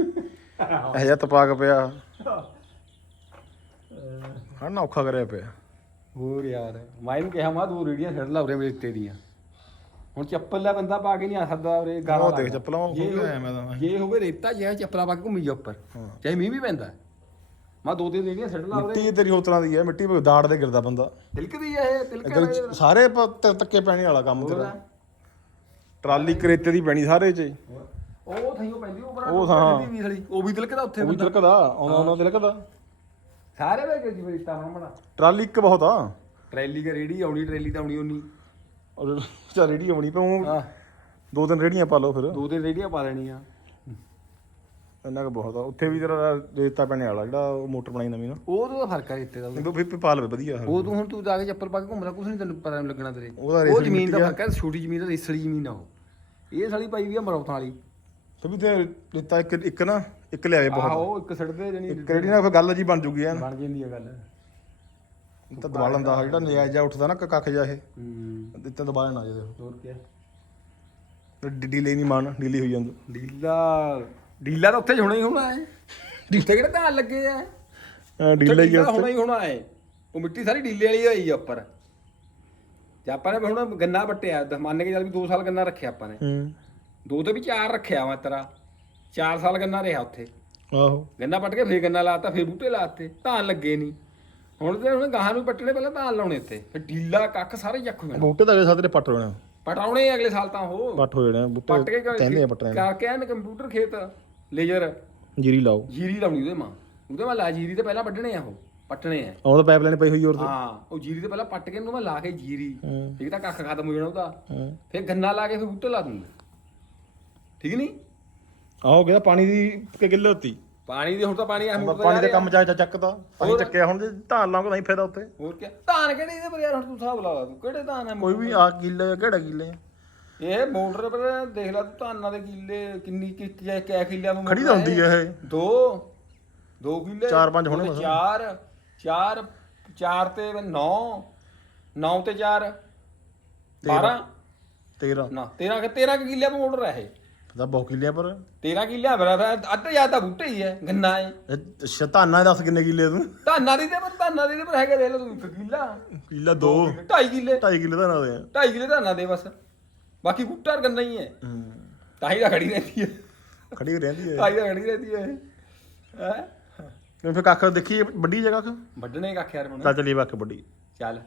ਇਹ ਜਿਹਾ ਤਪਾਕ ਪਿਆ। ਹਾਂ ਨਾ ਔਖਾ ਕਰਿਆ ਪਿਆ। ਹੋਰ ਯਾਰ ਮੈਂ ਇਹਨੂੰ ਕਿਹਾ ਮਾ ਦੋ ਰੇੜੀਆਂ ਛੱਡ ਲਾ ਉਰੇ ਮੇਤੇ ਦੀਆਂ। ਹੁਣ ਚੱਪਲ ਦਾ ਬੰਦਾ ਪਾ ਕੇ ਨਹੀਂ ਆ ਸਕਦਾ ਉਰੇ ਗਾਲਾਂ ਉਹ ਦੇਖ। ਚੱਪਲਾਂ ਉਹ ਖੋਲ ਆਇਆ ਮੈਂ ਤਾਂ ਜੇ ਹੋਵੇ ਰੇਤਾ ਜਿਹਾ ਚੱਪਲਾਂ ਪਾ ਕੇ ਘੁੰਮੀ ਜਾ ਉੱਪਰ ਚਾਹੇ ਮੀਂਹ ਵੀ ਪੈਂਦਾ। ਮੈਂ ਦੋ ਤਿੰਨ ਰੇੜੀਆਂ ਛੱਡ ਲਾ ਉਰੇ। ਮਿੱਟੀ ਤੇਰੀ ਉਸ ਤਰ੍ਹਾਂ ਦੀ ਹੈ ਮਿੱਟੀ ਵੀ ਦਾੜ ਦੇ ਗਿਰਦਾ ਬੰਦਾ। ਤਿਲਕਦੀ ਹੈ ਇਹ ਤਿਲਕਾ ਸਾਰੇ ਤ- ਤੱਕੇ ਪੈਣੇ ਵਾਲਾ ਕੰਮ ਤੇਰਾ। ਟਰਾਲੀ ਕਰੇਤੇ ਦੀ ਪੈਣੀ ਸਾਰੇ ਚ। ਉਹ ਥਈਓ ਪੈਂਦੀ ਉਹ ਬਣਾ ਉਹ ਹਾਂ। ਵੀ ਉਹ ਵੀ ਤਿਲਕਦਾ ਉੱਥੇ ਉਹ ਵੀ ਤਿਲਕਦਾ ਆਉਂਦਾ ਆਉਂਦਾ ਤਿਲਕਦਾ। ਸਾਰੇ ਵੇ ਕੇ ਜਿਵੇਂ ਰੇਤਾ ਬਣਾ ਟਰਾਲੀ ਇੱਕ ਬਹੁਤ ਆ। ਟਰੈਲੀ ਕੇ ਰੇੜੀ ਆਉਣੀ ਟਰੈਲੀ ਤਾਂ ਆਉਣੀ ਉਨੀ ਉਹ ਚਾ ਰੇੜੀ ਆਉਣੀ ਪਊ ਹਾਂ। ਦੋ ਤਿੰਨ ਰੇੜੀਆਂ ਪਾ ਲਓ ਫਿਰ। ਦੋ ਤਿੰਨ ਰੇੜੀਆਂ ਪਾ ਲੈਣੀਆਂ। ਇੰਨਾ ਕੁ ਬਹੁਤ ਆ। ਉੱਥੇ ਵੀ ਤੇਰਾ ਰੇਤਾ ਪੈਣੇ ਵਾਲਾ ਜਿਹੜਾ ਉਹ ਮੋਟਰ ਬਣਾਈ ਨਵੀਂ ਨਾ। ਉਹ ਤਾਂ ਫ਼ਰਕ ਆ ਇੱਥੇ ਦਾ। ਉਹ ਵੀ ਪਾ ਲਵੇ ਵਧੀਆ। ਉਹ ਤੂੰ ਹੁਣ ਤੂੰ ਜਾ ਕੇ ਚੱਪਲ ਪਾ ਕੇ ਘੁੰਮਦਾ ਕੁਝ ਨਹੀਂ ਤੈਨੂੰ ਪਤਾ ਨਹੀਂ ਲੱਗਣਾ ਤੇਰੇ। ਉਹਦਾ ਉਹ ਜ਼ਮੀਨ ਦਾ ਮਿੱਟੀ ਆ। ਫ਼ਰਕ ਹੈ ਛੋਟੀ ਜ਼ਮੀਨ ਦਾ ਰੇਸਲੀ ਜ਼ਮੀਨ ਆ ਉਹ। ਇਹ ਸਾਲੀ ਪਾਈ ਵੀ ਆ ਮਰੌਤਾਂ ਵਾਲੀ। ਤੇ ਵੀ ਤੇ ਰੇਤਾ ਇੱਕ ਇੱਕ ਨਾ ਇੱਕ ਲਿਆਵੇ ਬਹੁਤ। ਆਹੋ ਇੱਕ ਸੜਦੇ ਜਣੀ ਇੱਕ ਰੇੜੀ ਨਾਲ ਫਿਰ ਗੱਲ ਜੀ ਬਣ ਜੂਗੀ ਐਨ। ਬਣ ਜਾਂਦੀ ਆ ਗੱਲ। ਤਾਂ ਦਬਾ ਲੈਂਦਾ ਜਿਹੜਾ ਨਜਾਇਜ਼ ਜਾ ਉੱਠਦਾ ਨਾ ਕ- ਕੱਖ ਜਾ ਇਹ। ਹੂੰ। ਇੱਥੇ ਦਬਾ ਲੈਣਾ ਜੇ ਹੋਰ ਕੀ ਡੀਲੇ ਨਹੀਂ ਮਾਨ ਡੀਲੀ ਹੋਈ ਜਾਂਦਾ। ਡੀਲਾ ਡੀਲਾ ਤਾਂ ਉੱਥੇ ਹੀ ਹੋਣਾ ਹੀ ਹੋਣਾ ਹੈ। ਉੱਥੇ ਕਿਹੜੇ ਧਾਨ ਲੱਗੇ ਆ? ਅਹ ਡੀਲੇ ਹੀ ਆ ਹੋਣਾ ਹੀ ਹੋਣਾ ਹੈ। ਉਹ ਮਿੱਟੀ ਸਾਰੀ ਡੀਲੇ ਵਾਲੀ ਹੋਈ ਆ ਉੱਪਰ। ਜੇ ਆਪਾਂ ਨੇ ਹੁਣ ਗੰਨਾ ਵੱਟਿਆ ਮੰਨ ਕੇ ਚੱਲ ਵੀ 2 ਸਾਲ ਗੰਨਾ ਰੱਖਿਆ ਆਪਾਂ ਨੇ। ਹੂੰ। ਦੋ ਤੇ ਵੀ ਚਾਰ ਰੱਖਿਆ ਵਾ ਤੇਰਾ। 4 ਸਾਲ ਗੰਨਾ ਰਿਹਾ ਉੱਥੇ। ਆਹੋ। ਗੰਨਾ ਪੱਟ ਕੇ ਫੇਰ ਗੰਨਾ ਲਾਤਾ ਫੇਰ ਬੂਟੇ ਲਾਤੇ ਧਾਨ ਲੱਗੇ ਨਹੀਂ ਹੁਣ ਤੇ ਹੁਣ ਗਾਹਾਂ ਨੂੰ ਪੱਟਣੇ ਪਹਿਲਾਂ ਧਾਨ ਲਾਉਣੇ ਇੱਥੇ ਫਿਰ ਢੀਲਾ ਕੱਖ ਸਾਰੇ ਜੱਖ ਹੋ ਜਾਣਾ ਬੂਟੇ ਤਾਂ ਅਗਲੇ ਸਾਥ ਪੱਟ ਹੋਣੇ ਪਟਾਉਣੇ ਅਗਲੇ ਸਾਲ ਤਾਂ ਉਹ। ਪੱਟ ਹੋ ਜਾਣੇ ਬੂਟੇ ਪੱਟ ਕੇ ਕਹਿੰਦੇ ਆ ਪੱਟਣੇ। ਕਰਕੇ ਐਨ ਕੰਪਿਊਟਰ ਖੇਤ ਲੇਜ਼ਰ। ਜੀਰੀ ਲਾਓ। ਜੀਰੀ ਲਾਉਣੀ ਉਹਦੇ ਮਾਂ। ਉਹਦੇ ਮਾਂ ਲਾ ਜੀਰੀ ਤੇ ਪਹਿਲਾਂ ਵੱਢਣੇ ਆ ਉਹ ਪੱਟਣੇ ਆ। ਉਹ ਤਾਂ ਪਾਈਪਲਾਈਨ ਪਈ ਹੋਈ ਹੋਰ ਤੇ ਹਾਂ ਉਹ ਜੀਰੀ ਤੇ ਪਹਿਲਾਂ ਪੱਟ ਕੇ ਉਹਨੂੰ ਮੈਂ ਲਾ ਕੇ ਜੀਰੀ। ਠੀਕ ਤਾਂ ਕੱਖ ਖਤਮ ਹੋ ਜਾਣਾ ਉਹਦਾ। ਫਿਰ ਗੰਨਾ ਲਾ ਕੇ ਫਿਰ ਬੂਟੇ ਲਾ ਦੂੰਗਾ। ਠੀਕ ਨਹੀਂ? ਆਹੋ ਗਿਆ ਪਾਣੀ ਦੀ ਕਿ ਕਿੱਲੇ ਹੁੰਦੀ ਪਾਣੀ ਦੀ ਹੁਣ ਤਾਂ ਪਾਣੀ ਆ ਮੋਟਰ ਪਾਣੀ ਦੇ ਕੰਮ ਚਾਹੇ ਚੱਕਦਾ ਪਾਣੀ ਚੱਕਿਆ ਹੁਣ ਜੇ ਧਾਨ ਲਾਉਂਗਾ ਨਹੀਂ ਫਾਇਦਾ ਉੱਤੇ ਹੋਰ ਕੀ ਧਾਨ ਕਿਹੜੇ ਇਹਦੇ ਪਰ ਯਾਰ ਹੁਣ ਤੂੰ ਹਿਸਾਬ ਲਾ ਲਾ ਤੂੰ ਕਿਹੜੇ ਧਾਨ ਆ ਕੋਈ ਵੀ ਆ ਕਿੱਲੇ ਕਿਹੜਾ ਕਿੱਲੇ ਇਹ ਮੋਟਰ ਪਰ ਦੇਖ ਲੈ ਤੂੰ ਧਾਨਾਂ ਦੇ ਕਿੱਲੇ ਕਿੰਨੀ ਕਿ ਕਿਆ ਕਿੱਲਿਆਂ ਨੂੰ ਖੜੀ ਤਾਂ ਹੁੰਦੀ ਆ ਇਹ। ਦੋ ਦੋ ਕਿੱਲੇ ਚਾਰ ਪੰਜ ਹੋਣੇ ਚਾਰ ਚਾਰ ਚਾਰ ਤੇ 9 9 ਤੇ 4 12 13 ਨਾ 13 ਕਿ 13 ਕਿੱਲਿਆਂ ਪਰ ਮੋਟਰ ਹੈ ਇਹ? ਦਾ ਬਹੁਤ ਕਿੱਲੇ ਪਰ। 13 ਕਿੱਲਿਆਂ ਪਰ ਅੱਧ ਜ਼ਿਆਦਾ ਬੂਟੇ ਹੀ ਹੈ ਗੰਨਾ ਹੈ ਇਹ ਸ਼ਤਾਨਾ ਦੱਸ ਕਿੰਨੇ ਕਿੱਲੇ ਤੂੰ? ਧਾਨਾਂ ਦੀ ਤੇ ਪਰ ਧਾਨਾਂ ਦੀ ਤੇ ਪਰ ਹੈਗੇ ਦੇਖ ਲੈ ਤੂੰ ਇੱਕ ਕਿੱਲਾ। ਕਿੱਲਾ ਦੋ। 2.5 ਕਿੱਲੇ 2.5 ਕਿੱਲੇ। ਦਾ ਨਾ ਦੇ 2.5 ਕਿੱਲੇ ਧਾਨਾਂ ਦੇ ਬਸ। ਬਾਕੀ ਬੂਟਾ ਔਰ ਗੰਨਾ ਹੀ ਹੈ ਹੂੰ। ਤਾਂ ਹੀ ਤਾਂ ਖੜੀ ਰਹਿੰਦੀ ਹੈ ਖੜੀ ਰਹਿੰਦੀ ਹੈ ਤਾਂ ਹੀ ਤਾਂ ਖੜੀ ਰਹਿੰਦੀ ਹੈ ਹੈ? ਕਿਉਂ ਫਿਰ ਕੱਖ ਦੇਖੀ ਵੱਡੀ ਜਗ੍ਹਾ ਕ ਵੱਢਣੇ ਕੱਖ ਯਾਰ ਹੁਣ। ਚੱਲ ਚਲੀ ਵੱਖ ਵੱਡੀ। ਚੱਲ।